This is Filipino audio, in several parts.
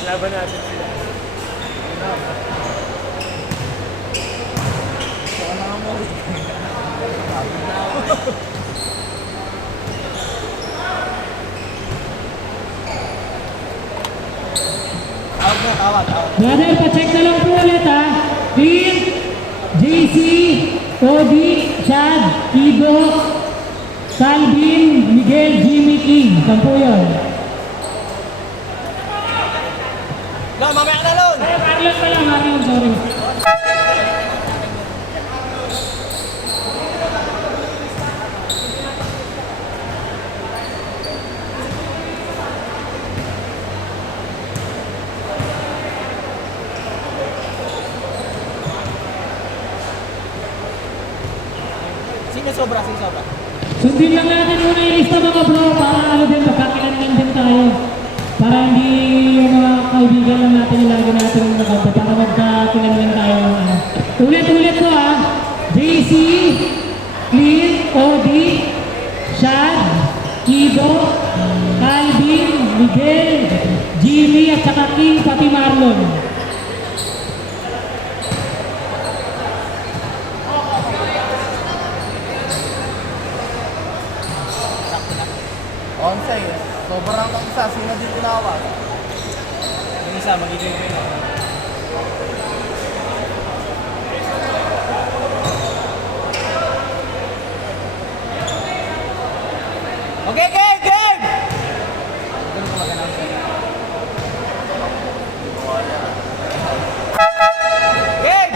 Laban natin sila. Brother, pa-check na lang po ulit ha. Team, JC, Cody, Chad, Kibo, Calvin, Miguel, Jimmy, King. Saan po yun? Mamaya ka na, Lon! Marlon pa lang, Marlon, sorry. Sino sobra? Sino sobra? Sundin lang natin muna yung lista mga bro para ano din, magkakilanlan din tayo. Para hindi yung mga kaibigan lang natin yung lagi natin yung nagkabda. Para magkakilanlan tayo. Ulit-ulit ko ha. JC, Clint, Cody, Chad, Kibo, Calvin, Miguel, Jimmy at saka King, pati Marlon. Onsay eh. Sobrang ang isa. Sino din tinawag? Yung isa, magiging okay, game! Game! Game!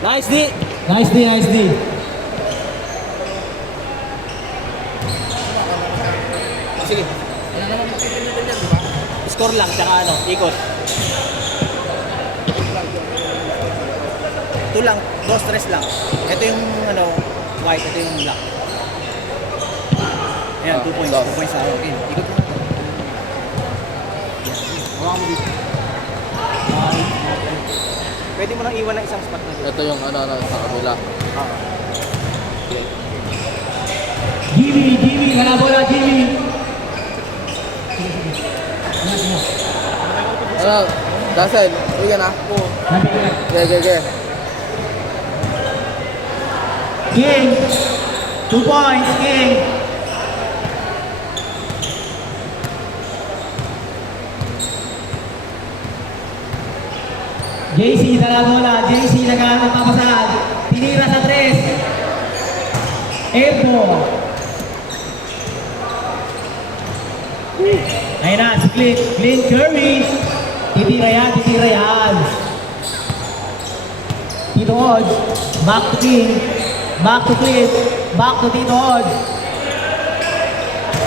Nice D! Nice D, nice D. Sige. Ano naman magpipilitan yan, di ba? Score lang, tsaka ano, ikot. Ito lang, 2-3 lang. Ito yung ano, white, ito yung black. Ayan, 2 points. 2 points sa akin. Ikot mo natin. Hawakan mo dito. Pwede mo nang iwan ng isang spot na dito. Ito yung ano sa kabila. Jimmy, wala bola, Jimmy. Ano? Dasel, uwi ka na? Oo. Okay. King, 2 points, King. JC, dala bola. JC, naghahanap papasad. Tinira sa 3. Airball. Ayun na, si Clint Curry. Titira yan. Tito Odds, back to King. Back to Clint. Back to Tito Odds.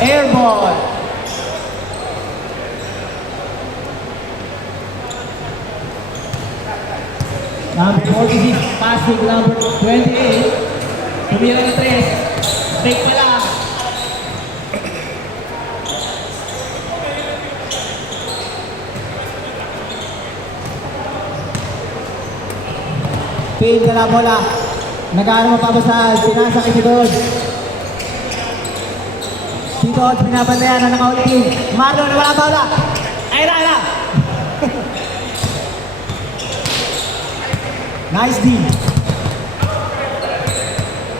Airball. Number 46, passing number 28. Tumira ng 3. Break pa lang. Fade na bola. Nag-aaral mapapasal. Pinasa kay Tidod. Tidod, pinabantayan na naka-ulti. Marlon, wala bola. Ay na. Nice D.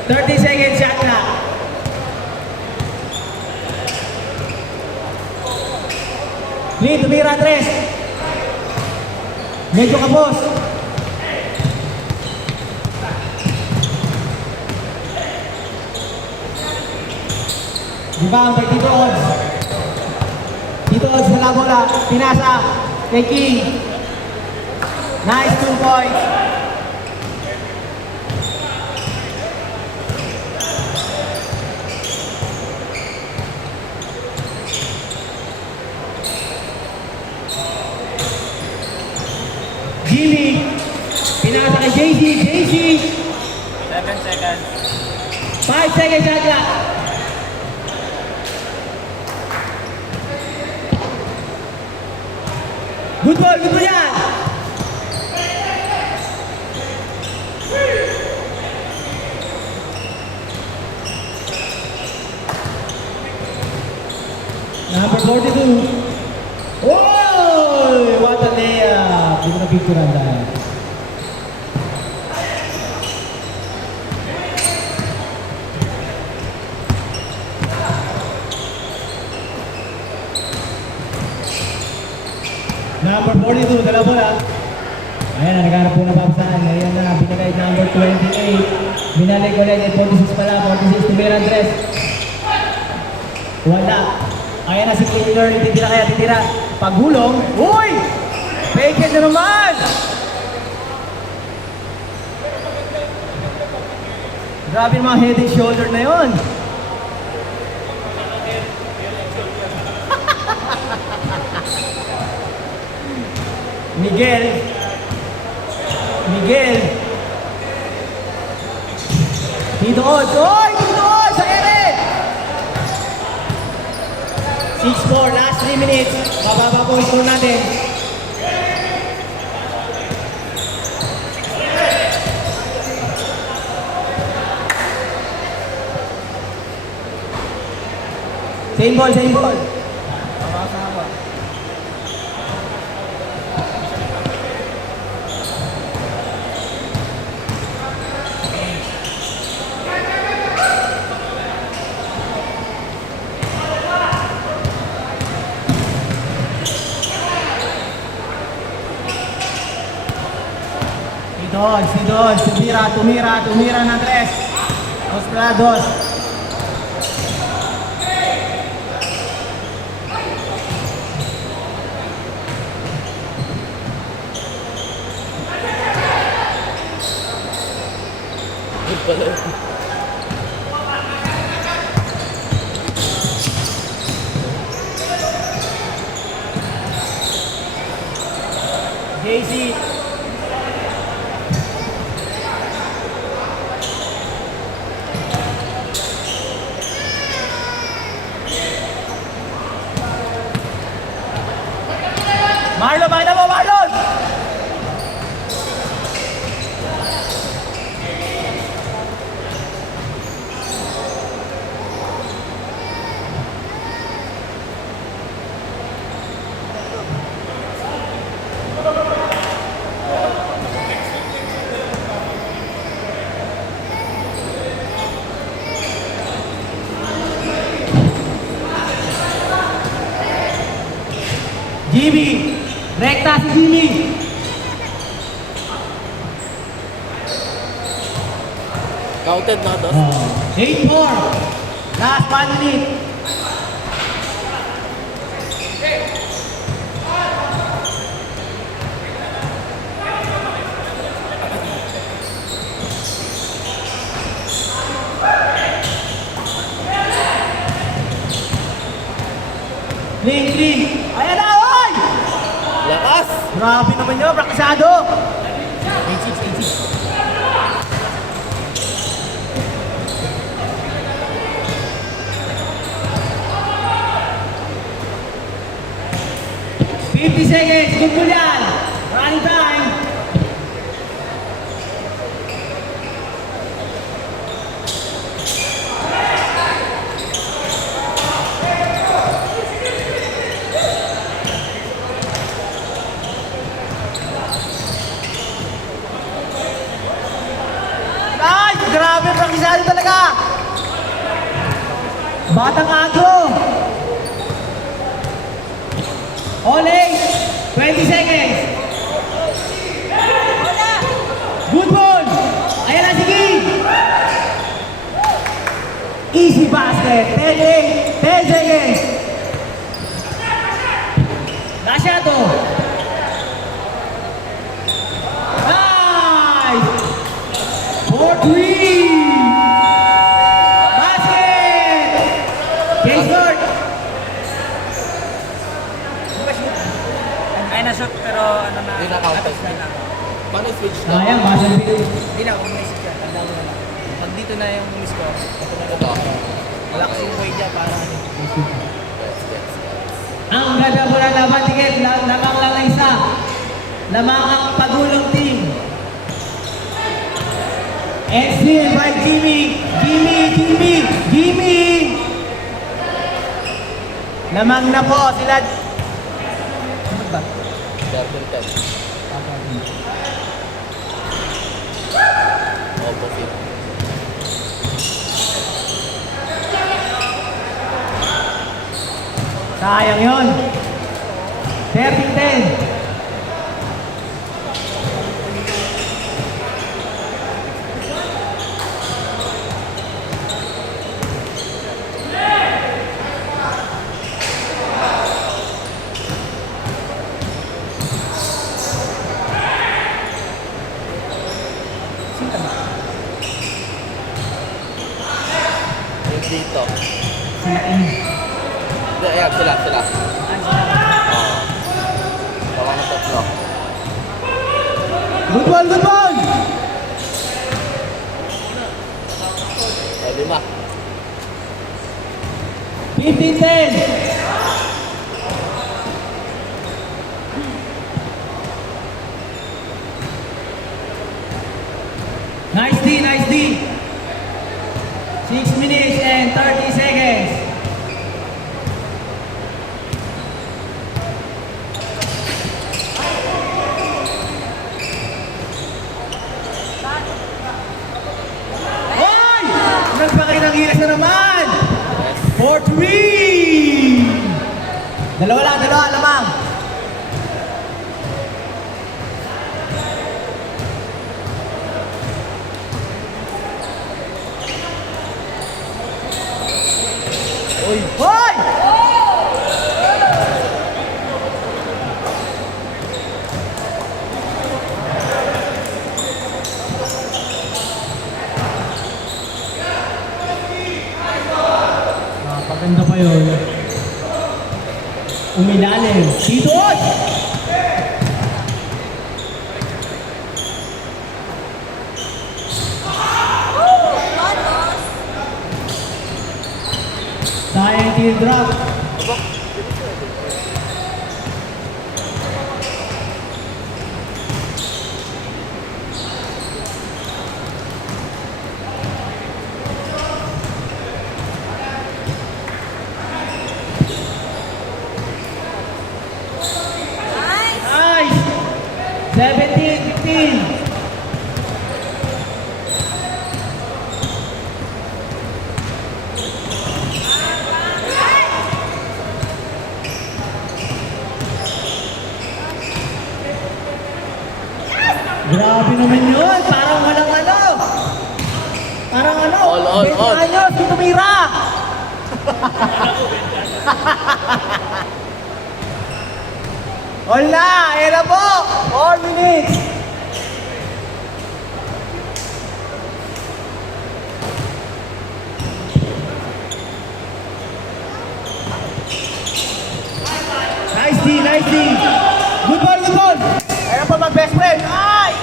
30 seconds shot clock. Lee, tumira 3. Medyo kapos. Rebound kay Tito Odds. Tito Odds wala bola. Pinasa kay King. Nice 2 points. Jimmy. Pinasa kay JC. JC. 7 seconds. 5 seconds shot clock. Good ball yan! Number 42. Oh! What a layup! Hindi mo na picturean dahil. Number 42, dala bola. Ayan na, nagharap po na papasaan. Ayan na, binigay number 28. Binalik ulit, 46 pala, 46 to Mir Andres. Wala. Ayan na si Taylor, titira kaya, titira. Paghulong. Uy! Fake it na naman! Grabe yung mga head and shoulder na yon. Miguel. Tito Odds. Oy! Tito Odds! Sa ere! 6-4. Last 3 minutes. Mababa po yung score natin. Same ball. Sidon, tumira ng tres. Dos Prados. JC. Marlon, bakit mo, Marlon? Jimmy! Rekta si Jimmy! Counted na to. 8-4. Last 1 minute. Link. Ayan na, oy! Lakas! Grabe naman yun, praktisado! 50 seconds, good goal yan! Running time! Ay, grabe, praktisado talaga! Batang agro! Ole, 20 seconds. basket. 10-8. 10 seconds. Masyado. Nice. 4-3. Basket. K-Sport. Ay na-shoot pero ano na. Hindi na counted. Paano switch na? Sayang, basket video. Hindi na, kung may siya. Tanda mo na lang. Pag dito na yung miss ko, ito na Ito. wala kasing way dyan para ano. Ang ganda po ng laban, tigil. Lamang lang na isa. Lamang ang pagulong team. And still by Jimmy. Jimmy. Lamang na po sila. Ano ba? 13-10. Opposite. Sayang yun. 13-10. Yung dito. Hindi, ayan, sila. Oo. Baka na tatlo. Good ball. Eh, 5. 15-10. Nice D. 6 minutes and 30 seconds. Hoy! Nagpakitang hilas na naman! 4-3! Dalawa lamang. Hoy! Paganda pa yun. Umilalim. Sitot! Sayang team drop. Nice! 17-15. Grabe naman yun. Parang walang ano. Parang ano. All. 20 anyos, di tumira. Wala, ayan na po. 4 minutes. Nice D. Good ball. Ayan na po mag-best friend. Ay!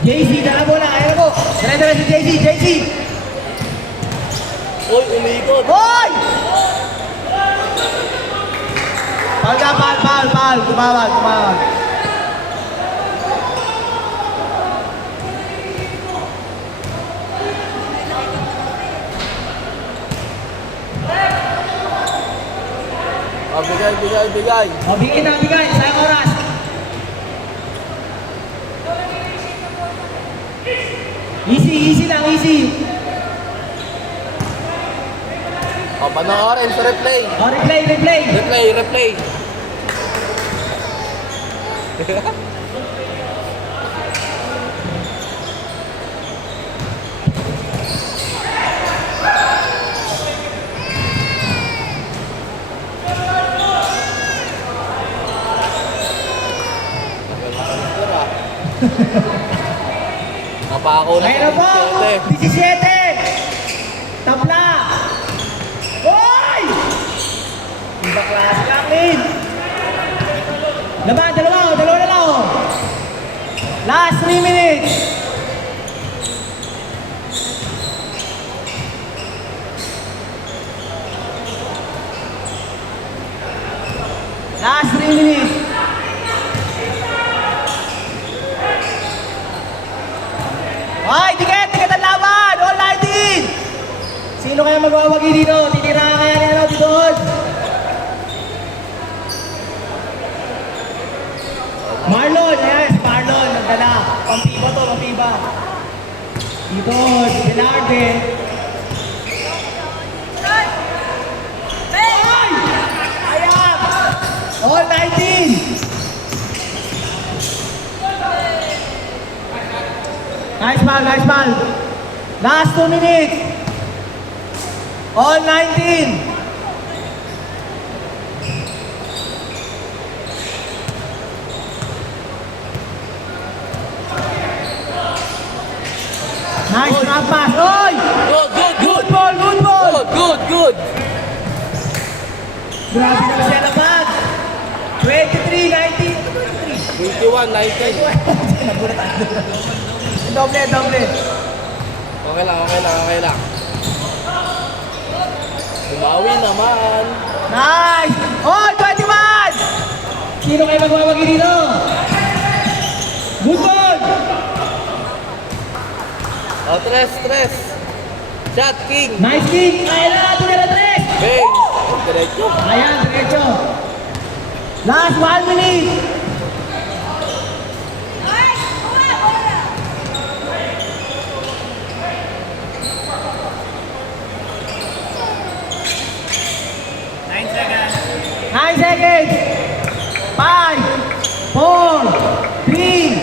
JC, dala bola. Ayan na po. Dala si JC. Uy, umiikot. Hoy! Foul. Tumawag. Oh, bigay. O, bigay. Sayang oras. Easy lang. Oh, panoorin sa replay. Oh, replay, replay. Replay, replay. Napako na Ayun na po, 17. Tapla. Hoy! Iba klase lang, Lin. Laban, dalawa na lang. Oh. Last 3 minutes. Last 3 minutes. Ay, tiket ang laban! All 19! Sino kaya magwawagi dito? Titira kaya ni ano dito? Marlon, ayan, si Marlon, nagdala. Pampiba to, pampiba. Dito, Velarde. Ay! Ayan! All 19! Nice ball, nice ball. Last 2 minutes. All 19. Nice drop pass. Oy! Good, good, Good good. ball, good ball. Good, good, good. Grabe na siya naman. 23-19. 21, 19. Nagulat tayo. Doble, doble. Okay lang, okay lang, okay lang. Bumawi naman. Nice! All 21! Sino kayo magwawagi dito? Good ball! Oh, tres, tres. Shot, king. Nice kick! Ayan na, tingnan na tres! Bang. Diretso. Ayan, diretso. Last 1 minute. Nine seconds. 5, 4, 3.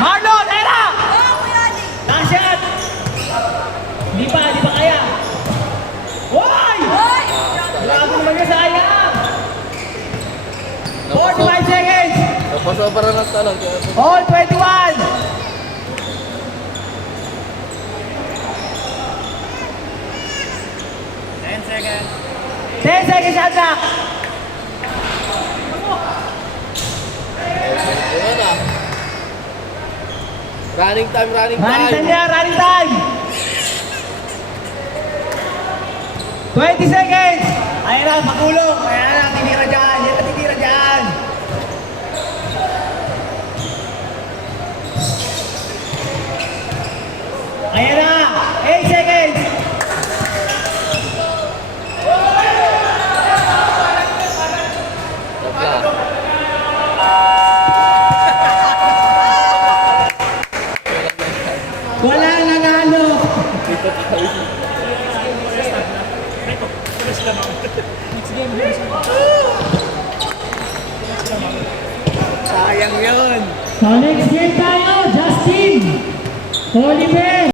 Marlon, ayan na! Last shot. Di pa kaya. Hoy! Grabe naman yung sayang. 45 seconds. Napasobra ng talon. All 21. 10 seconds shot clock. Ayan na. Running time, running Running time time. niya, running time. 20 seconds. Ayan na, makulong. Ayan na, titira dyan. Yan na, titira dyan. Ayan na, 8 seconds. Wala nanalo. Sayang yun. So next game tayo, Justin. Oliver.